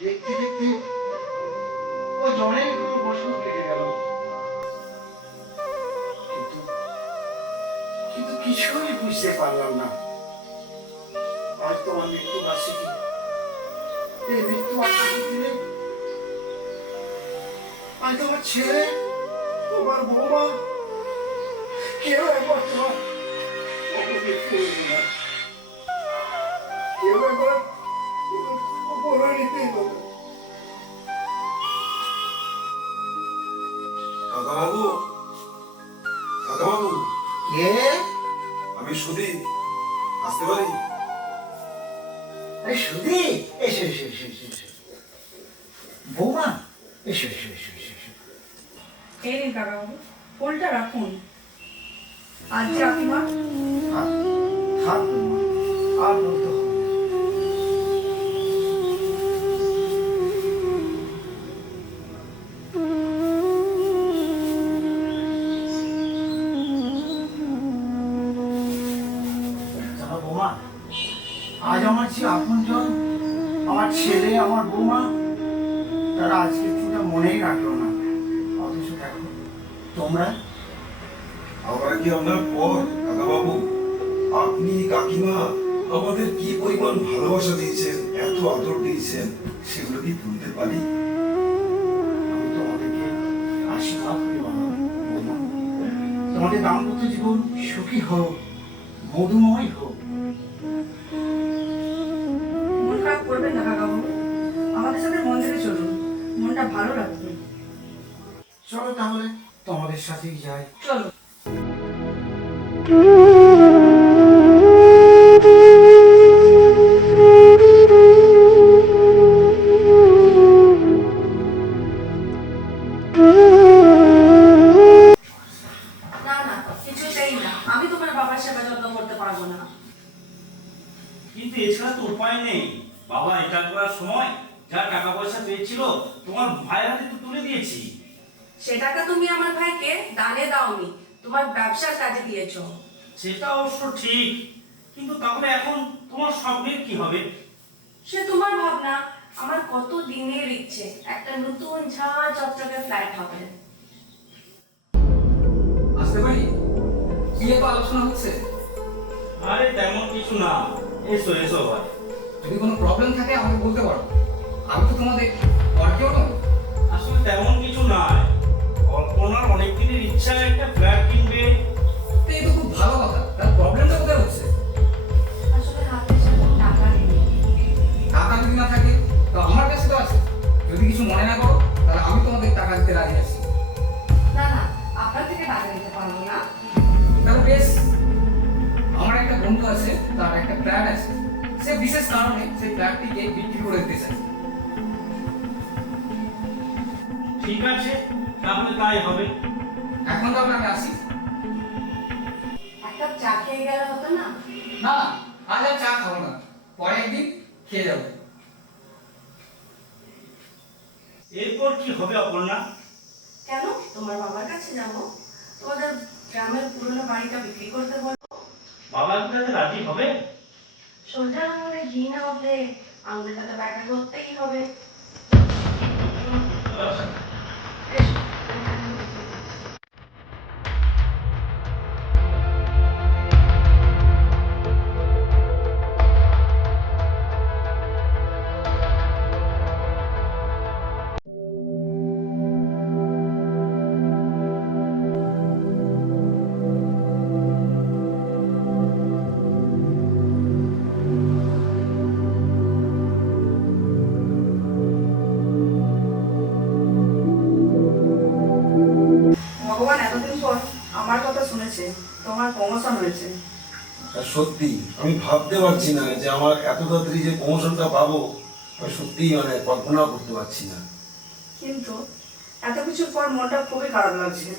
দেখতে দেখতে ওই অনেক বছর কেটে গেল, কিন্তু কিন্তু কিছুই বুঝতে পারলাম না। আজ তোমার মৃত্যু বার্ষিকী, এই মৃত্যু বার্ষিকী দিনে আজ তোমার ছেলে, তোমার বৌমা, কেউ একবার তোমার কেউ একবার বলে নিতে হবে। কাকাবাবু, কাকাবাবু, কে? আমি সুদীপ, আসতে পারি? আরে সুধী, এসো এসো এসো এসো এসো। বৌমা, এসো এসো এসো এসো এসো। এই নিন কাকাবাবু, ফুলটা রাখুন। আজ কাকিমা থাক থাক বৌমা, আর বলতে হবে না। জানো বৌমা, আজ আমার যে আপনজন, আমার ছেলে, আমার বৌমা, তারা আজকের দিনটা মনেই রাখলো না। অথচ দেখো তোমরা, আমরা কি আপনার পর কাকাবাবু? আপনি কাকিমা আমাদের কি পরিমাণ ভালোবাসা দিয়েছেন, এত আদর দিয়েছেন, সেগুলো কি ভুলতে পারি? আমি তোমাদেরকে আশীর্বাদ করি বাবা, বৌমা। তোমাদের দাম্পত্য জীবন সুখী হোক, মধুময় হোক। মন খারাপ করবেন না কাকাবাবু, আমাদের সাথে মন্দিরে চলুন, মনটা ভালো লাগবে। চলো তাহলে তোমাদের সাথেই যাই। চলো। না না, কিছুতেই না, আমি তোমার বাবার সেবা যত্ন করতে পারবো না। কিন্তু এছাড়া তো উপায় নেই। বাবা এটা করার সময় যা টাকা পয়সা পেয়েছিল তোমার ভাইয়ের হাতে তো তুলে দিয়েছি। সে টাকা তুমি আমার ভাইকে দানে দাওনি, তোমার ব্যবসার কাজে দিয়েছো। সেটা অবশ্য ঠিক, কিন্তু তাহলে এখন তোমার স্বপ্নের কি হবে? সে তোমার ভাবনা, আমার কত দিনের ইচ্ছে একটা নতুন ঝাঁ চকচকে ফ্ল্যাট হবে। আসতে পারি? বিয়ে তো আলোচনা হচ্ছে। আরে তেমন কিছু না, এসো এসো ভাই। যদি কোনো প্রবলেম থাকে আমাকে বলতে পারো, আমি তো তোমাদের ওয়ার্কেও নই। আসলে তেমন কিছু নাই, কল্পনার অনেক দিনের ইচ্ছা একটা ফ্ল্যাট কিনবে। তো এই তো খুব ভালো কথা, তার প্রবলেমটা কোথায় হচ্ছে? আসলে হাতে সেরকম টাকা নেই। টাকা যদি না থাকে তো আমার কাছে তো আছে। যদি কিছু মনে না করো তাহলে আমি তোমাদের টাকা দিতে রাজি আছি। না না, আপনার থেকে টাকা নিতে পারবো না। তাহলে বেশ, আমার একটা বন্ধু আছে, তার একটা ফ্ল্যাট আছে, সে বিশেষ কারণে সেই ফ্ল্যাটটিকে বিক্রি করে দিতে চায়। ঠিক আছে, তাহলে তাই হবে। এখন তাহলে আমি আসি। এক কাপ চা খেয়ে গেলে হতো না? না না, আজ আর চা খাবো না, পরে একদিন খেয়ে যাবো। এরপর কি হবে অপর্ণা? কেন, তোমার বাবার কাছে যাবো, তোমাদের গ্রামের পুরনো বাড়িটা বিক্রি করতে বলবো। বাবা কি তাতে রাজি হবে? সোজা আঙুলে ঘি না উঠলে আঙুলটা তো ব্যাটা করতেই হবে। এসো। ভগবান এতদিন পর আমার কথা শুনেছে, তোমার প্রমোশন হয়েছে। আর সত্যি আমি ভাবতে পারছি না যে আমার এত তাড়াতাড়ি যে প্রমোশনটা পাবো, আমি সত্যিই কল্পনা করতে পারছি না। কিন্তু এত কিছুর পর মনটা খুবই খারাপ লাগছে।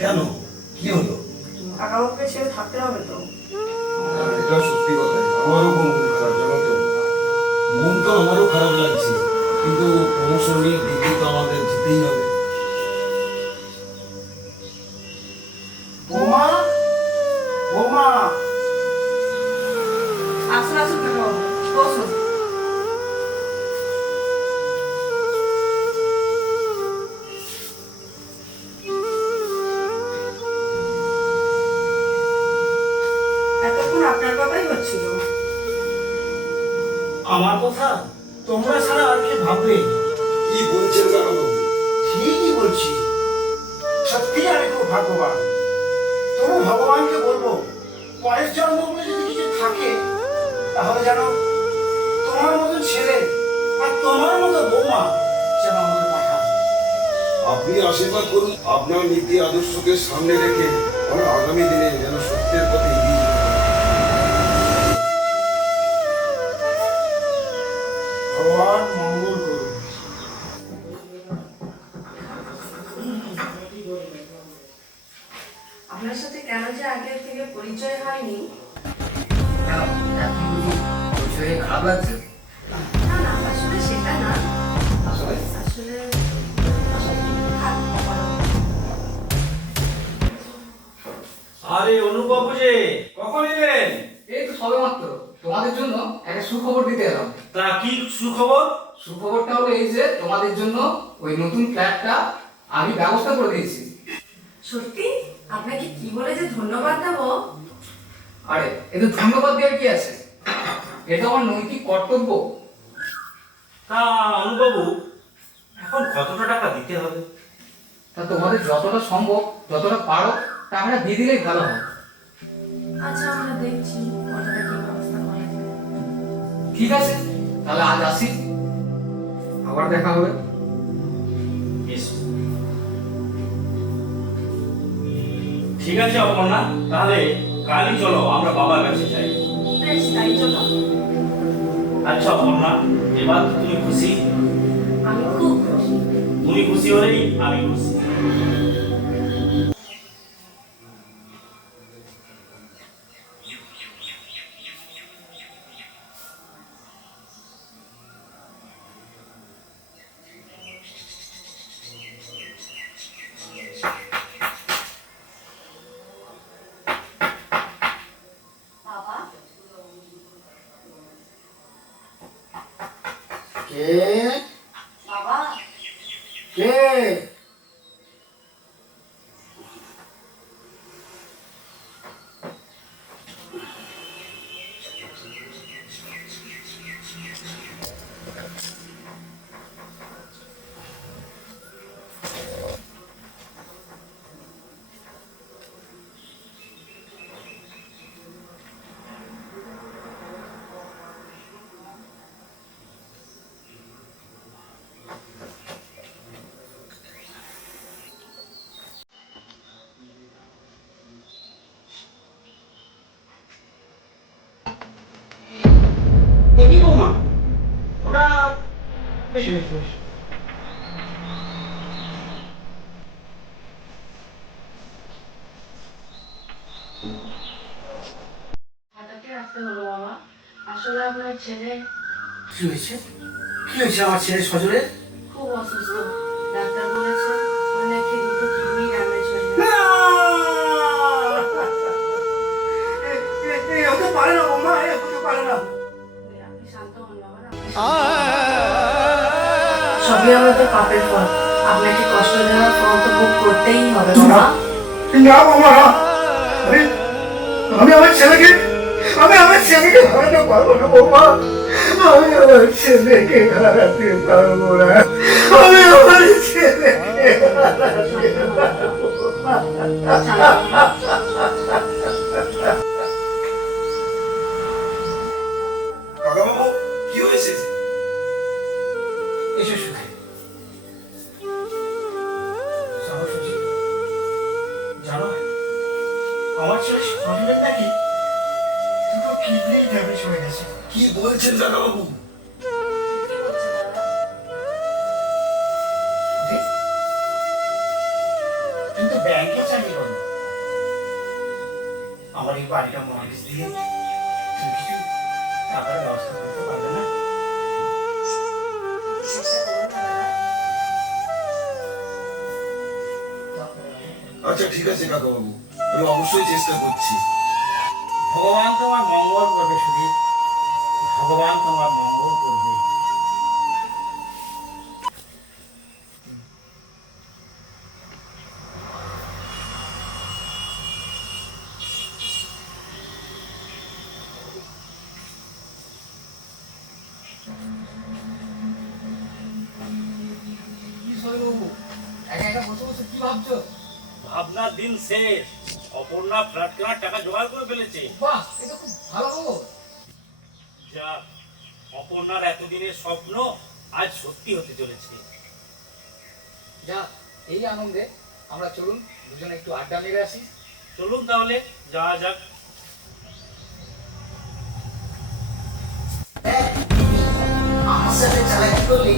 কেন, কি হলো? কাকাবাবুকে ছেড়ে থাকতে হবে তো। এটা সত্যি কথা, আমারও খুব মন খারাপ, জানো তো। মন তো আমারও খারাপ লাগছে, কিন্তু প্রমোশন নিয়ে দিদি তো আমাদের যেতেই হবে। বৌমা, বৌমা, আসুন আসুন কাকাবাবু, বসুন। কথা তোমরা ছাড়া আর কে ভাববে? কি বলছেন কাকাবাবু? ঠিকই বলছি, সত্যি আমি খুব ভাগ্যবান। তবু ভগবানকে বলবো, পরের জন্ম বলে যদি কিছু থাকে তাহলে যেন তোমার মতো ছেলে আর তোমার মতো বৌমা যেন আমাকে পাঠান। আপনি আশীর্বাদ করুন, আপনার নীতি আদর্শকে সামনে রেখে আমরা আগামী দিনে যেন সত্যের পথে এগিয়ে যেতে পারি। ভগবান মঙ্গল করুন। আপনার সাথে কেন যে আগের থেকে পরিচয় হয়নি? কেন এখন বুঝি পরিচয়ে খারাপ লাগছে? না না, আসলে সেটা না। আসলে আসলে থাক, বলো। আরে অনুবাবু যে কখন এলেন? এই তো সবে মাত্র তোমাদের জন্য একটা সুখবর দিতে এলাম। তা কি সুখবর? সুখবরটা হলো এই যে তোমাদের জন্য ওই নতুন ফ্ল্যাটটা আমি ব্যবস্থা করে দিয়েছি। সত্যি? আপনাকে কি বলে যে ধন্যবাদ দেবো? আরে এতে ধন্যবাদ দেওয়ার কি আছে, এটা আমার নৈতিক কর্তব্য। তা অনুবাবু এখন কতটা টাকা দিতে হবে? তা তোমাদের যতটা সম্ভব যতটা পারো টাকাটা দিয়ে দিলেই ভালো হয়। আচ্ছা, আমরা দেখছি কতটা কি ব্যবস্থা করা যায়। ঠিক আছে, তাহলে আজ আসি, আবার দেখা হবে। বেশ। ঠিক আছে অপর্ণা, তাহলে কালই চলো আমরা বাবার কাছে যাই। বেশ, তাই চলো। আচ্ছা অপর্ণা, এবার তো তুমি খুশি? আমি খুব খুশি। তুমি খুশি হলেই আমি খুশি। বাবা, কে? বাবা, কে? দেখি বৌমা, ওটা বেশ বেশ বেশ। হঠাৎই আসতে হলো বাবা। আসলে আপনার ছেলে কি হয়েছে? কি হয়েছে আমার ছেলে সজলের? খুব অসুস্থ। ডাক্তার বলেছে ওর নাকি দুটো কিডনি ড্যামেজ হয়ে গেছে। এ হতে পারে না বৌমা, এ হতে পারে না। আপনি শান্ত হন বাবা, সবই আমাদের পাপের ফল। আপনাকে কষ্ট দেওয়ার ফল তো ভোগ করতেই হবে বাবা। না বৌমা, না। আমি আমার ছেলেকে হারাতে পারবো না বৌমা। আমি আমার ছেলেকে হারাতে পারবো না। আমি আমার ছেলেকে হারাতে পারবো না। কাকাবাবু কি হয়েছে? এসো সুখে। জানো আমার ছেলে সজলের নাকি দুটো কিডনি ড্যামেজ হয়ে গেছে। কি বলছেন কাকাবাবু? কি হচ্ছে দাদা? তুমি তো ব্যাংকে চাকরি করো, আমার এই বাড়িটা মর্গেজ দিয়ে তুমি কিছু টাকার ব্যবস্থা করতে পারবে না? চেষ্টা করুন না দাদা। আচ্ছা ঠিক আছে কাকাবাবু, আমি অবশ্যই চেষ্টা করছি। ভগবান তোমার মঙ্গল করবে সুদীপ, ভগবান তোমার মঙ্গল করবে। নবীনবাবু, একা একা বসে বসে কি ভাবছো? ভাবনার দিন শেষ, অপর্ণা ফ্ল্যাট কেনার টাকা জোগাড় করে ফেলেছে। বাহ, এটা খুব ভালো খবর। যা, অপর্ণার এতদিনের স্বপ্ন আজ সত্যি হতে চলেছে। যা, এই আনন্দে আমরা চলুন দুজনে একটু আড্ডা মেরে আসি। চলুন তাহলে যাওয়া যাক। আমার সাথে চালাকি করলে